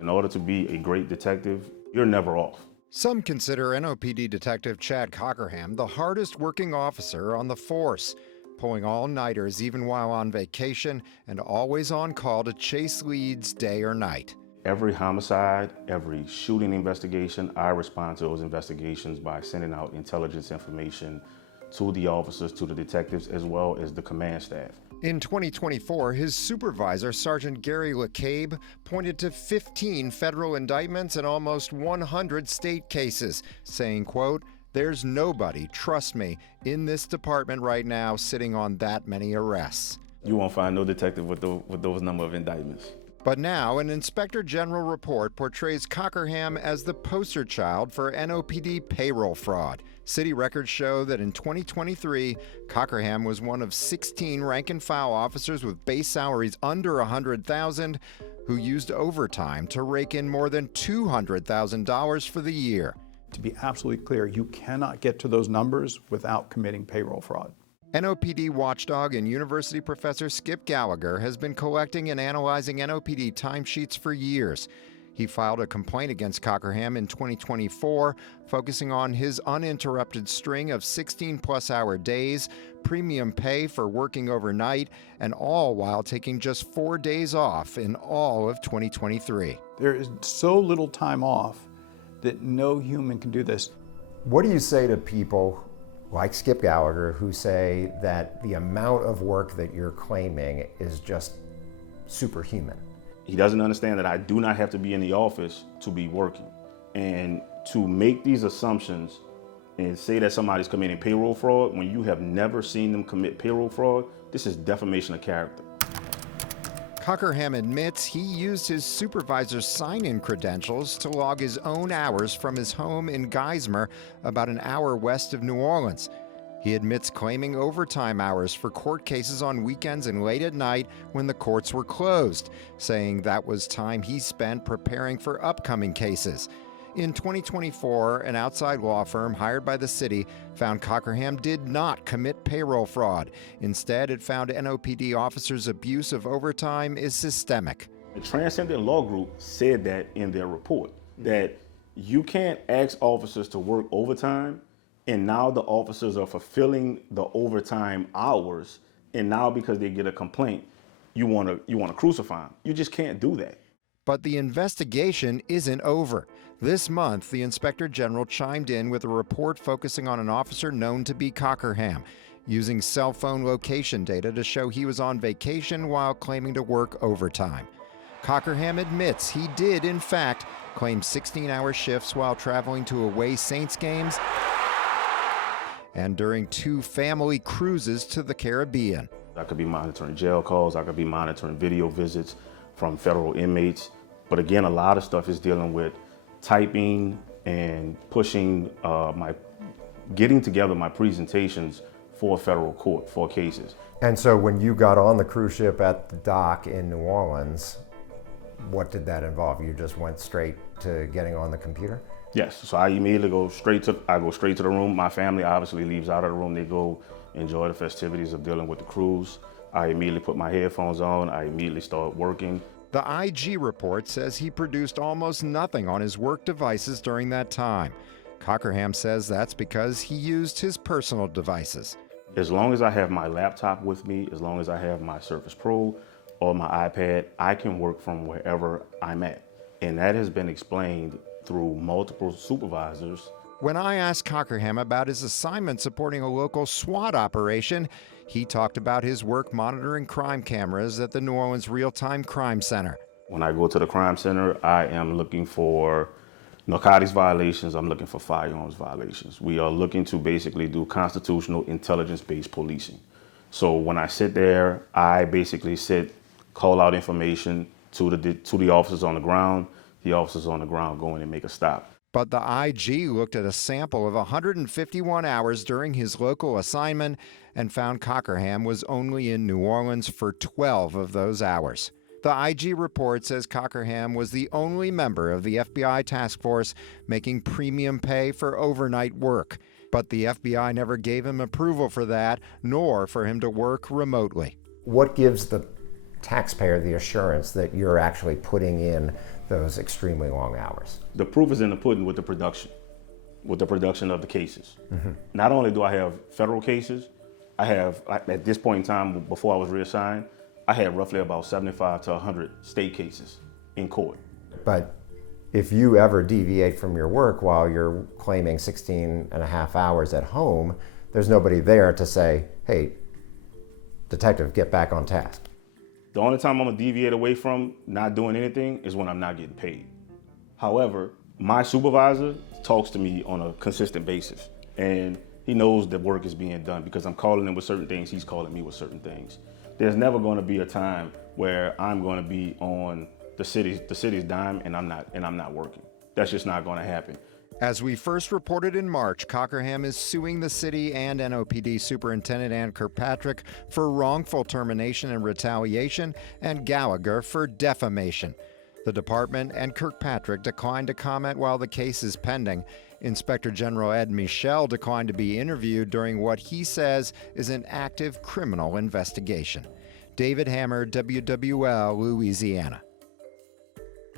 In order to be a great detective, you're never off. Some consider NOPD Detective Chad Cockerham the hardest working officer on the force, pulling all-nighters even while on vacation and always on call to chase leads day or night. Every homicide, every shooting investigation, I respond to those investigations by sending out intelligence information to the officers, to the detectives, as well as the command staff. In 2024, his supervisor, Sergeant Gary LeCabe, pointed to 15 federal indictments and almost 100 state cases, saying, quote, "There's nobody, trust me, in this department right now sitting on that many arrests." You won't find no detective with those number of indictments. But now, an Inspector General report portrays Cockerham as the poster child for NOPD payroll fraud. City records show that in 2023, Cockerham was one of 16 rank-and-file officers with base salaries under $100,000 who used overtime to rake in more than $200,000 for the year. To be absolutely clear, you cannot get to those numbers without committing payroll fraud. NOPD watchdog and university professor Skip Gallagher has been collecting and analyzing NOPD timesheets for years. He filed a complaint against Cockerham in 2024, focusing on his uninterrupted string of 16-plus-hour days, premium pay for working overnight, and all while taking just 4 days off in all of 2023. There is so little time off that no human can do this. What do you say to people like Skip Gallagher who say that the amount of work that you're claiming is just superhuman? He doesn't understand that I do not have to be in the office to be working. And to make these assumptions and say that somebody's committing payroll fraud when you have never seen them commit payroll fraud, this is defamation of character. Cockerham admits he used his supervisor's sign-in credentials to log his own hours from his home in Geismar, about an hour west of New Orleans. He admits claiming overtime hours for court cases on weekends and late at night when the courts were closed, saying that was time he spent preparing for upcoming cases. In 2024, an outside law firm hired by the city found Cockerham did not commit payroll fraud. Instead, it found NOPD officers' abuse of overtime is systemic. The Transcendent Law Group said that in their report, that you can't ask officers to work overtime, and now the officers are fulfilling the overtime hours, and now because they get a complaint, you want to crucify them. You just can't do that. But the investigation isn't over. This month, the Inspector General chimed in with a report focusing on an officer known to be Cockerham, using cell phone location data to show he was on vacation while claiming to work overtime. Cockerham admits he did, in fact, claim 16-hour shifts while traveling to away Saints games and during 2 family cruises to the Caribbean. I could be monitoring jail calls, I could be monitoring video visits from federal inmates. But again, a lot of stuff is dealing with typing and pushing getting together my presentations for federal court, for cases. And so when you got on the cruise ship at the dock in New Orleans, what did that involve? You just went straight to getting on the computer? Yes, so I immediately go straight to the room. My family obviously leaves out of the room. They go enjoy the festivities of dealing with the cruise. I immediately put my headphones on. I immediately start working. The IG report says he produced almost nothing on his work devices during that time. Cockerham says that's because he used his personal devices. As long as I have my laptop with me, as long as I have my Surface Pro or my iPad, I can work from wherever I'm at. And that has been explained through multiple supervisors. When I asked Cockerham about his assignment supporting a local SWAT operation, he talked about his work monitoring crime cameras at the New Orleans Real-Time Crime Center. When I go to the crime center, I am looking for narcotics violations, I'm looking for firearms violations. We are looking to basically do constitutional intelligence-based policing. So when I sit there, I basically call out information to the officers on the ground. The officers on the ground go in and make a stop. But the IG looked at a sample of 151 hours during his local assignment and found Cockerham was only in New Orleans for 12 of those hours. The IG report says Cockerham was the only member of the FBI task force making premium pay for overnight work. But the FBI never gave him approval for that, nor for him to work remotely. What gives the taxpayer the assurance that you're actually putting in those extremely long hours? The proof is in the pudding with the production of the cases. Not only do I have federal cases, at this point in time, before I was reassigned, I had roughly about 75 to 100 state cases in court. But if you ever deviate from your work while you're claiming 16 and a half hours at home, there's nobody there to say, hey, detective, get back on task. The only time I'm gonna deviate away from not doing anything is when I'm not getting paid. However, my supervisor talks to me on a consistent basis, and he knows that work is being done because I'm calling him with certain things, he's calling me with certain things. There's never gonna be a time where I'm gonna be on the city's dime and I'm not working. That's just not gonna happen. As we first reported in March, Cockerham is suing the city and NOPD Superintendent Anne Kirkpatrick for wrongful termination and retaliation, and Gallagher for defamation. The department and Kirkpatrick declined to comment while the case is pending. Inspector General Ed Michel declined to be interviewed during what he says is an active criminal investigation. David Hammer, WWL Louisiana.